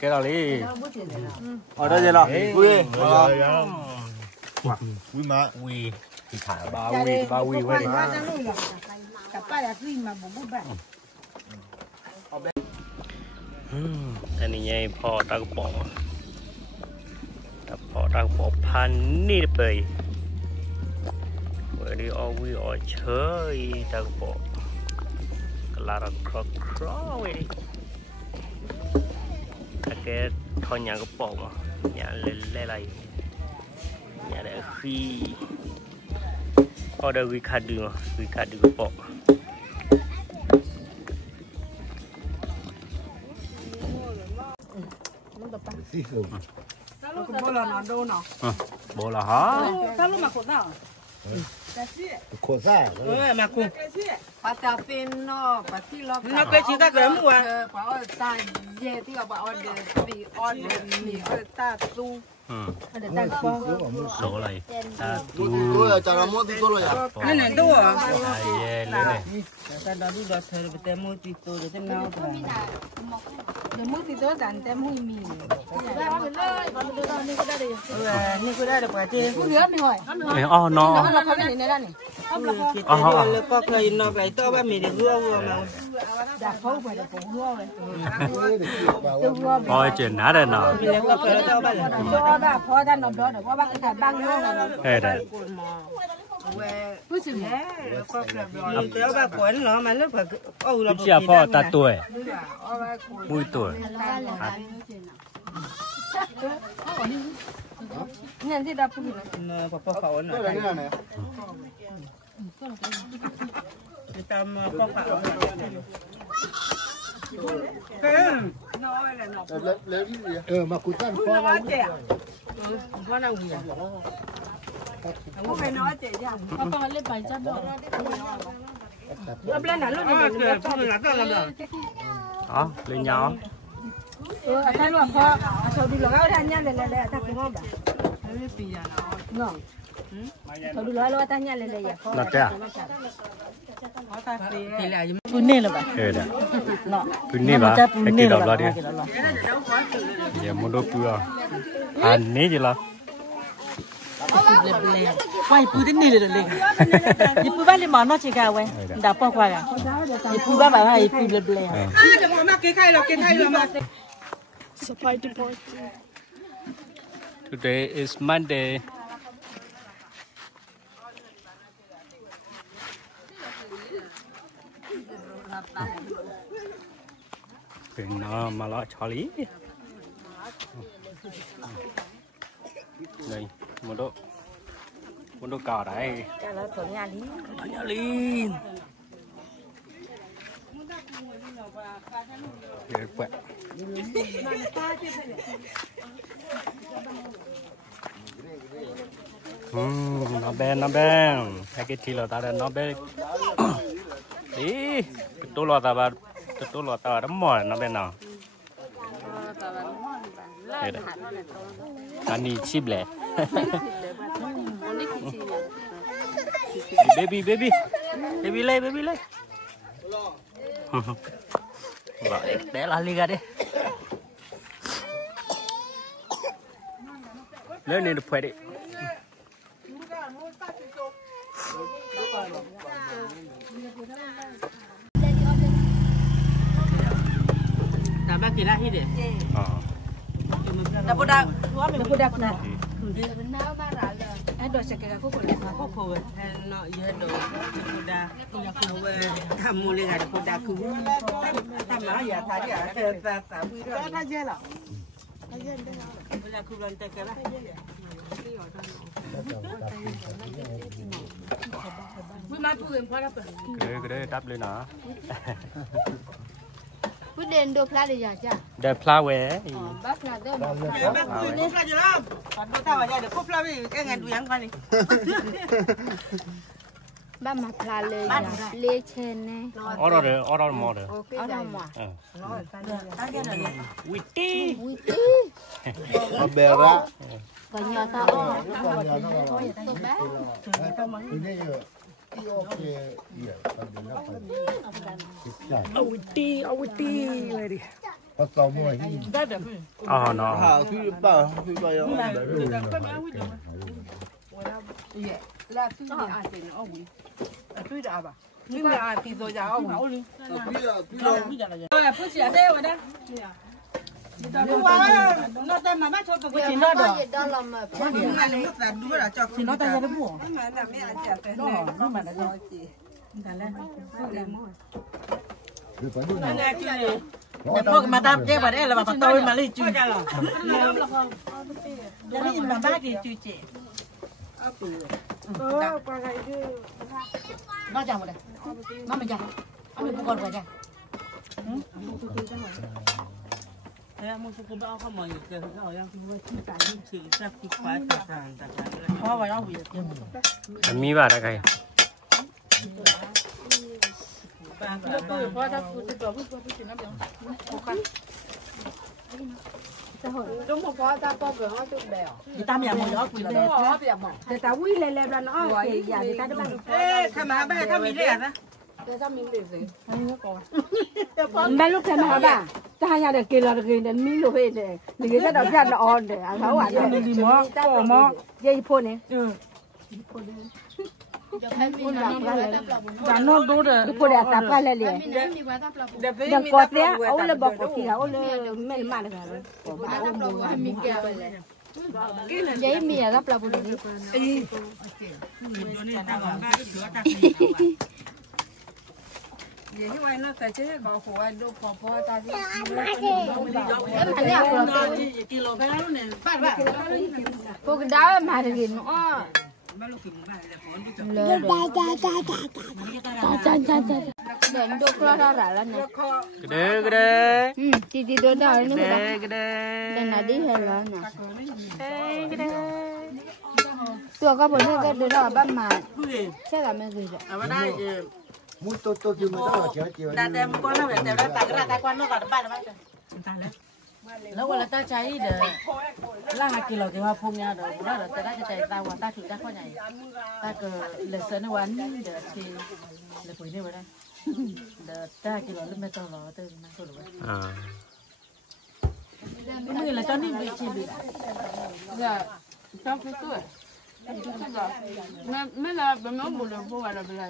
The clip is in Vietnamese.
cái đó đi ở đây gì nào ui ui mà ui thì thả ba ui vậyอันนี้ไงพอตากระป๋องพันนี่ไปเมื่อนี้เอาวิเอาเชยตากระป๋องกลาดครอเว้ยถ้าแกทอนยางกระป๋องเนี่ยเล่นอะไรเนี่ยได้ขี้เอาได้วิคาดูกระป๋องbố là hả? Sao lúc mà khổ nào? khổ sai Mà khổ. Bà ta phim nó, bà thi lo. Nó cái chỉ các cái mua. Bà ơi ta về thì bà ơi để bị on để mì ơi ta tu. Để ta qua. số này tôi chả làm món thì tôi rồi Cái này đâu à? lên này Ta đã đi đợt thời để mua tí tôi để xem nào. Để mua thì tôi dặn tem hui mì. Ni cái đây là quả chứ. Mua nữa mình hỏi. nó Nó là cái này này. Có cái nó cái to ba mì để vừa mà. Đã khâu phải là cũng hưa rồi. ôi chuyện nát rồi nọ Mình lấy có cái to ba là. Cho đã phó ra nó đó để có bác cái băng hương này. thế đấy Cứ chừng thế. Mình kéo ba cuốn nó mà lúc phải là chia phò ta tuổi 10 tuổi Nhìn thì đã phụ nó có khẩu nó. đây là này Người ta có khẩu. lấy gì mà cút ra Nó nói chị à? Nó đâu nhỉ? Không phải nói chị chứ. Con lên bài chắc đó. Nó lên là lúc Nó là cái làm được. đó lên nhau Thay luôn kho. Thôi đi lo cái thanh nha lên lên ta cũng ngon bà. Ngon. Thôi đi lo ta nha lên lên vậy. là thế Thì là phụ nữ là bà. thế đấy cứ nè bà cái kia đọc là đi giờ muốn đốt bữa ăn nè chứ là Quay phụ đến này rồi lên. Đi phụ bán đi mà nó chỉ cả vậy. Đã bỏ qua à? Đi phụ bán bảo hay phụ lên lên. Để mà cái khay rồi mà. today is Monday nó mà lo cho lý đây một độ cỏ đấy Trả lời của nhà lý. nhà lý để quẹt nó bên hay cái chi là ta đã nó bên ý tôi lo ta đấm mỏi nó bên nào đây đây anh đi chip lẹ baby lấy vậy để là liga đi lên này được phải đi Đã bác kỳ lạ hết đấy. Đã bố đạp nè. Ai đồ sẽ cái cô này mà Có phù nó giờ đồ đa tham mua lên cái đa cứ tham nó giờ thay cái ta quy rồi ta dễ lắm bây giờ cứ lên tay cái đó Quý má phụ em qua đạp. cái đấy đắp lên nó Quý đền đồ pla để giờ cha. để flower Bác là đâu. bác quy nó ra rồi còn đâu tao ở nhà được cúp la vì cái ngày đuổi ăn qua đi Ba mặt pla lê trên này. order more Ở đâu mà. witty mà bè ra Còn nhỏ tao. เอาวิตีเลยดิ Bắt đầu mua gì? อ๋อเนาะ hào phi bảo vậy nhưng mà thì rồi giờ ông phi phút xỉa thế rồi đó nó tên mà bác cho tôi chỉ nó được nhưng mà nếu là đứa là cho thì nó tay ra nó buồn mà là mấy anh trẻ tên này nó mà là do chị mà ta chơi vào đây là bà tôi mà lấy chui là nhưng mà bác thì chui chị nó chào một đây nó mình chào mình không còn phải chào thế mua số cũng bao không mọi người cái họ đang vui thích cái sự sắc thích khoái thật rằng khó vậy đóมันมีบาทอะไร đúng một phó ta có vừa nói chút bèo thì ta mẹ mồi đó quỳ là đẹp để ta quý lên lên là nó thì giờ thì ta nó bằng ê thằng mà bé thằng bị lẹ đó bé lúc thằng mà bà ta hay nhà để kia là kia đến mi lô hết để người ta đào ra nó on để ăn thấu à để gì mà có mà dây phun này và nó đốt rồi phun để tập ra lên liền đừng có thế ấu là bọc của kia ấu là mấy mà được rồi giấy mì là gấp là bùn đi vậy chứ ai nó tại chứ có khổ ai đâu có phô ta đi kilo cái đó này phát vậy cô cái đá mà thì nó lừa đến đâu có ra là nè cái đấy thì đâu đó nữa cái đấy đây là đi hay là nè tôi có bốn cái đứa đó bắt mà sẽ làm cái gì vậy ở đây Mua tôi kêu người ta là chơi đặt đem con nó về đem nó tạt ra tay con nó vào bàn nóแล้วเวลาตาใช้เด้อล่างกิโลที่ว่าพุ่งเนี่ยเด้อว่าเด้อแต่ได้ใจตาว่าตาถึงได้ข้อใหญ่ตาก็เลยเสนอวันเด้อที่เลยคุยเนี่ยว่าได้เด้อตากิโลแล้วไม่ต้องรอตื่นมาสุดเลยมือละตอนนี้ไปชิมdạ sao cái tuổiไม่ละเป็นน้องบุญเลยพวกเราเป็นไร